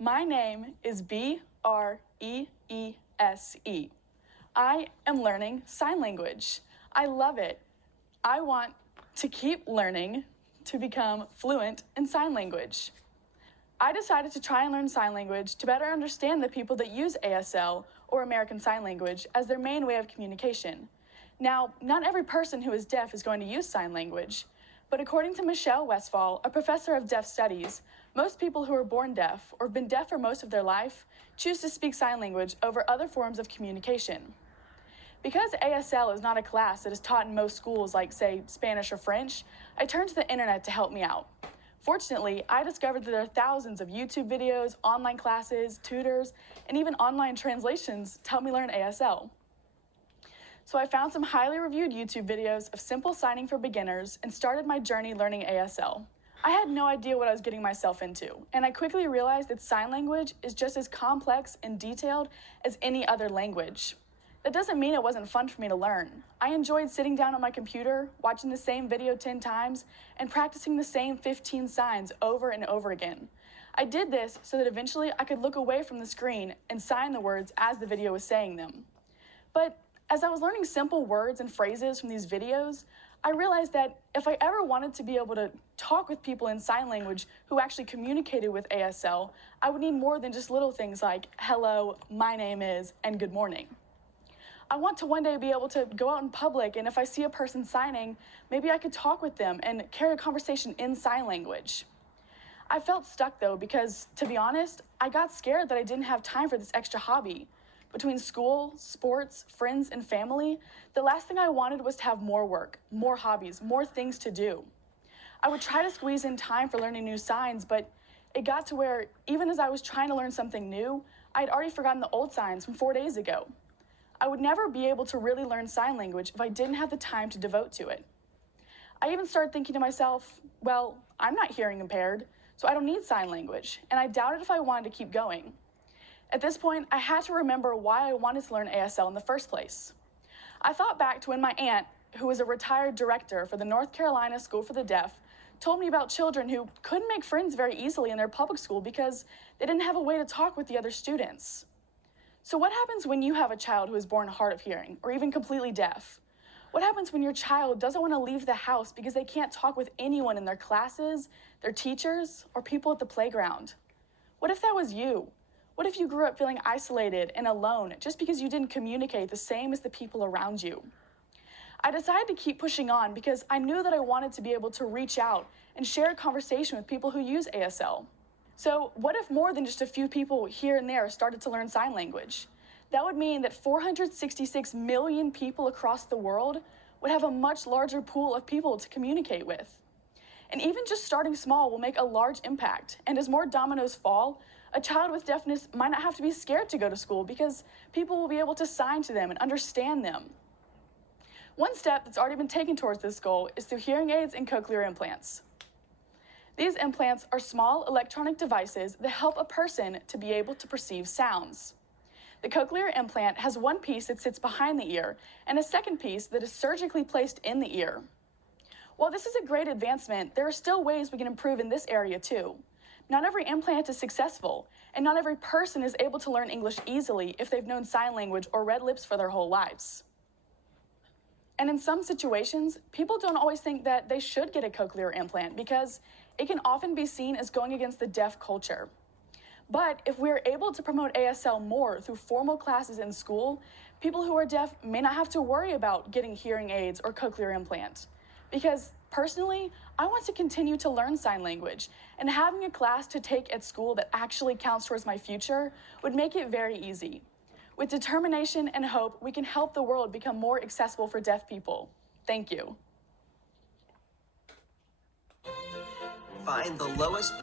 My name is Breese. I am learning sign language. I love it. I want to keep learning to become fluent in sign language. I decided to try and learn sign language to better understand the people that use ASL or American Sign Language as their main way of communication. Now, not every person who is deaf is going to use sign language, but according to Michelle Westphal, a professor of deaf studies, most people who are born deaf or have been deaf for most of their life choose to speak sign language over other forms of communication. Because ASL is not a class that is taught in most schools like, say, Spanish or French, I turned to the internet to help me out. Fortunately, I discovered that there are thousands of YouTube videos, online classes, tutors, and even online translations to help me learn ASL. So I found some highly reviewed YouTube videos of simple signing for beginners and started my journey learning ASL. I had no idea what I was getting myself into, and I quickly realized that sign language is just as complex and detailed as any other language. That doesn't mean it wasn't fun for me to learn. I enjoyed sitting down on my computer, watching the same video 10 times, and practicing the same 15 signs over and over again. I did this so that eventually I could look away from the screen and sign the words as the video was saying them. But as I was learning simple words and phrases from these videos, I realized that if I ever wanted to be able to talk with people in sign language who actually communicated with ASL, I would need more than just little things like hello, my name is, and good morning. I want to one day be able to go out in public, and if I see a person signing, maybe I could talk with them and carry a conversation in sign language. I felt stuck though because, to be honest, I got scared that I didn't have time for this extra hobby. Between school, sports, friends, and family, the last thing I wanted was to have more work, more hobbies, more things to do. I would try to squeeze in time for learning new signs, but it got to where, even as I was trying to learn something new, I'd already forgotten the old signs from 4 days ago. I would never be able to really learn sign language if I didn't have the time to devote to it. I even started thinking to myself, well, I'm not hearing impaired, so I don't need sign language, and I doubted if I wanted to keep going. At this point, I had to remember why I wanted to learn ASL in the first place. I thought back to when my aunt, who was a retired director for the North Carolina School for the Deaf, told me about children who couldn't make friends very easily in their public school because they didn't have a way to talk with the other students. So what happens when you have a child who is born hard of hearing, or even completely deaf? What happens when your child doesn't want to leave the house because they can't talk with anyone in their classes, their teachers, or people at the playground? What if that was you? What if you grew up feeling isolated and alone just because you didn't communicate the same as the people around you? I decided to keep pushing on because I knew that I wanted to be able to reach out and share a conversation with people who use ASL. So what if more than just a few people here and there started to learn sign language? That would mean that 466 million people across the world would have a much larger pool of people to communicate with. And even just starting small will make a large impact. And as more dominoes fall, a child with deafness might not have to be scared to go to school because people will be able to sign to them and understand them. One step that's already been taken towards this goal is through hearing aids and cochlear implants. These implants are small electronic devices that help a person to be able to perceive sounds. The cochlear implant has one piece that sits behind the ear and a second piece that is surgically placed in the ear. While this is a great advancement, there are still ways we can improve in this area too. Not every implant is successful, and not every person is able to learn English easily if they've known sign language or read lips for their whole lives. And in some situations, people don't always think that they should get a cochlear implant because it can often be seen as going against the deaf culture. But if we're able to promote ASL more through formal classes in school, people who are deaf may not have to worry about getting hearing aids or cochlear implants. Because personally, I want to continue to learn sign language, and having a class to take at school that actually counts towards my future would make it very easy. With determination and hope, we can help the world become more accessible for deaf people. Thank you. Find the lowest